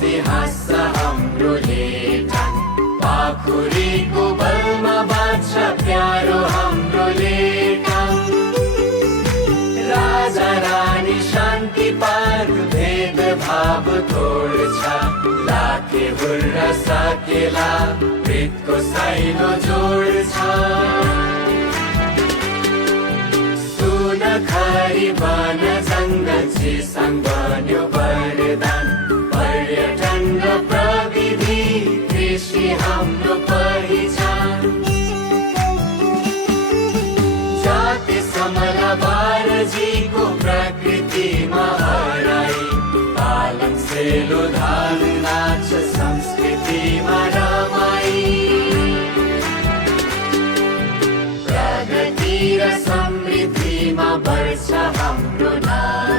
हँसी हाँस्छ हाम्रो लेटाङ, पाखुरीको बलमा बाँच्छ प्यारो हाम्रो लेटाङ। राजा रानी शान्ति पार्क भेदभाव तोड्छ, लाखे हुर्र साकेला प्रीतको साइनो जोड्छ। सुनखरी वन जङ्गल चिसाङ बन्यो वरदान, पर्यटन र प्रविधि कृषि हाम्रो पहिचान। जाति समला बारजीको प्रकृतिमा हराई, पालन सेलो धान नाच संस्कृतिमा रमाई। प्रगति र समृद्धिमा बढ्छ हाम्रो नाम,